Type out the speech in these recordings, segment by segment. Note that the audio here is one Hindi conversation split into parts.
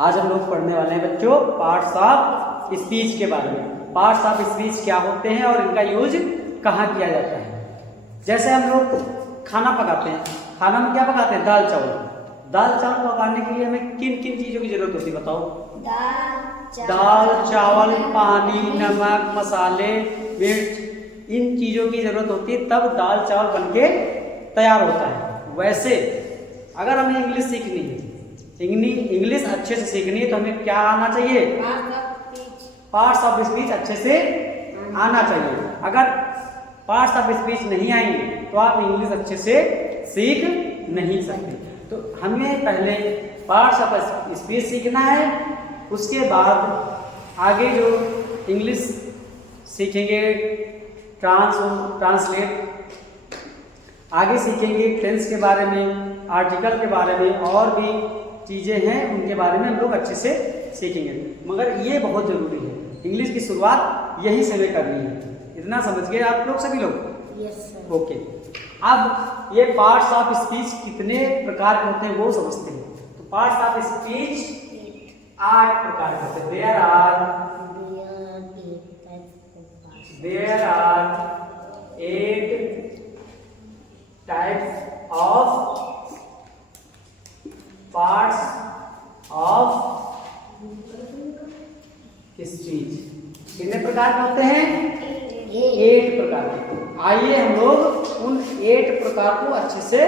आज हम लोग पढ़ने वाले हैं बच्चों पार्ट्स ऑफ स्पीच के बारे में। पार्ट्स ऑफ स्पीच क्या होते हैं और इनका यूज कहाँ किया जाता है। जैसे हम लोग खाना पकाते हैं, खाना में क्या पकाते हैं? दाल चावल। दाल चावल पकाने के लिए हमें किन किन चीज़ों की जरूरत होती है बताओ? दाल चावल, पानी, नमक, मसाले, मिर्च, इन चीज़ों की जरूरत होती है, तब दाल चावल बनके तैयार होता है। वैसे अगर हमें इंग्लिश सीखनी है, इंग्लिश अच्छे से सीखनी है, तो हमें क्या आना चाहिए? पार्ट्स ऑफ स्पीच अच्छे से आना चाहिए। अगर पार्ट्स ऑफ स्पीच नहीं आएंगे तो आप इंग्लिश अच्छे से सीख नहीं सकते। तो हमें पहले पार्ट्स ऑफ स्पीच सीखना है, उसके बाद आगे जो इंग्लिश सीखेंगे, ट्रांसलेट आगे सीखेंगे, टेंस के बारे में, आर्टिकल के बारे में, और भी चीज़ें हैं उनके बारे में हम लोग अच्छे से सीखेंगे। मगर ये बहुत ज़रूरी है, इंग्लिश की शुरुआत यही से हमें करनी है। इतना समझ गए आप लोग सभी लोग? Yes sir. ओके, अब ये पार्ट्स ऑफ स्पीच कितने प्रकार के होते हैं वो समझते हैं। तो पार्ट्स ऑफ स्पीच 8 प्रकार के होते हैं। There are 8 types of parts of speech. कितने प्रकार के होते हैं? 8 प्रकार के। आइए हम लोग उन 8 प्रकार को अच्छे से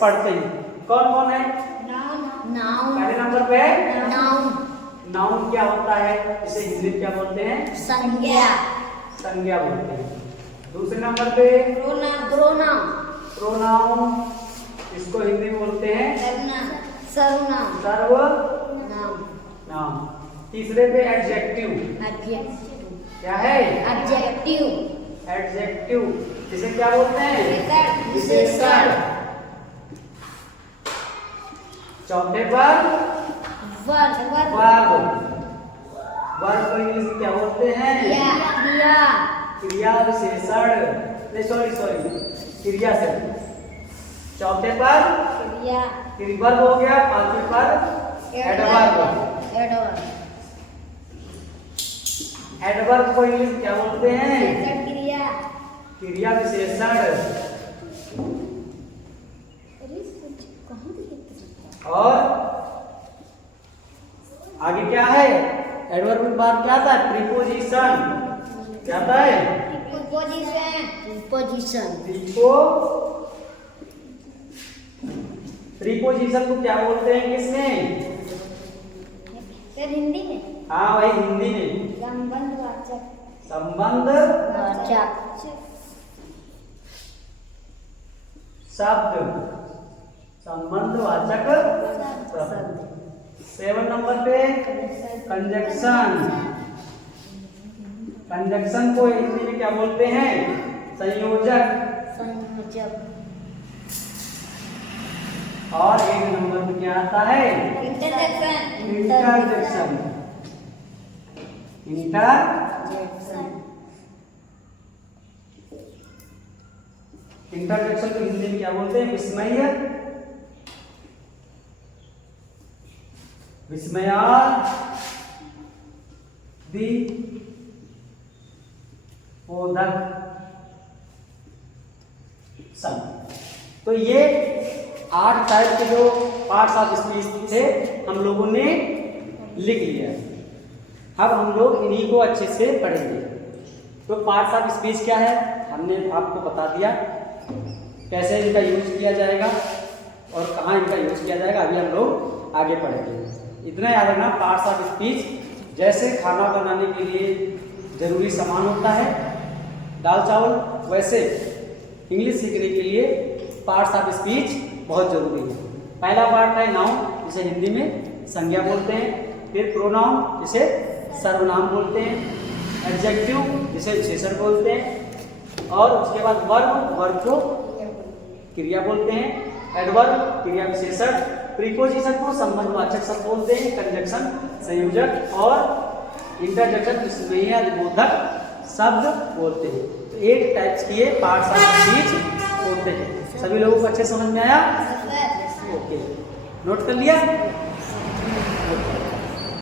पढ़ते हैं। कौन कौन है? नाउन। पहले नंबर पे नाउन। नाउन क्या होता है? इसे हिंदी में क्या बोलते हैं? संज्ञा। संज्ञा बोलते हैं। दूसरे नंबर पे प्रोनाउन। प्रोनाउन, इसको हिंदी में बोलते हैं सर्वनाम। सर्वनाम। नाम। तीसरे पे एडजेक्टिव। एडजेक्टिव। क्या है? एडजेक्टिव। एडजेक्टिव, इसे क्या बोलते हैं? विशेषण। चौथे पर वर्ब। वर्ब को इंग्लिश में क्या बोलते हैं? क्रिया। क्रिया विशेषण। सॉरी क्रिया से। चौथे पर वर्ब हो गया, पांचवे पर एडवर्ब। एडवर्ब को इंग्लिश में क्या बोलते हैं? क्रिया विशेषण। और आगे क्या है? एडवर्ब के बाद क्या आता है? प्रीपोजिशन। क्या आता है? प्रीपोजिशन को क्या बोलते हैं इंग्लिश में? हिंदी में? हाँ भाई, हिंदी में संबंधवाचक। शब्द, संबंधवाचक शब्द। 7 नंबर पे कंजक्शन। कंजक्शन को हिंदी में क्या बोलते हैं? संयोजक। और 1 नंबर पे क्या आता है? इंटरजेक्शन। इंटरजेक्शन को हिंदी में क्या बोलते हैं? विस्मय, विस्मयादि बोधक शब्द। तो ये 8 टाइप के जो पार्ट्स ऑफ स्पीच थे हम लोगों ने लिख लिया। अब हम लोग इन्हीं को अच्छे से पढ़ेंगे। तो पार्ट्स ऑफ स्पीच क्या है हमने आपको बता दिया, कैसे इनका यूज किया जाएगा और कहाँ इनका यूज किया जाएगा अभी हम लोग आगे पढ़ेंगे। इतना याद रखना, पार्ट्स ऑफ स्पीच जैसे खाना बनाने के लिए जरूरी सामान होता है दाल चावल, वैसे इंग्लिश सीखने के लिए पार्ट्स ऑफ स्पीच बहुत जरूरी है। पहला पार्ट है नाउन, जिसे हिंदी में संज्ञा बोलते हैं। फिर प्रोनाउन, जिसे सर्वनाम बोलते हैं। एडजेक्टिव, जिसे विशेषण बोलते हैं। और उसके बाद वर्ब को क्रिया बोलते हैं। एडवर्ब क्रिया विशेषण। प्रीपोजिशन को संबंधवाचक शब्द बोलते हैं। कंजक्शन संयोजक। और इंटरजेक्शन विस्मयादिबोधक शब्द बोलते हैं। तो 8 टाइप्स के पार्ट्स ऑफ स्पीच होते हैं। सभी लोगों को अच्छे समझ में आया? ओके, नोट कर लिया?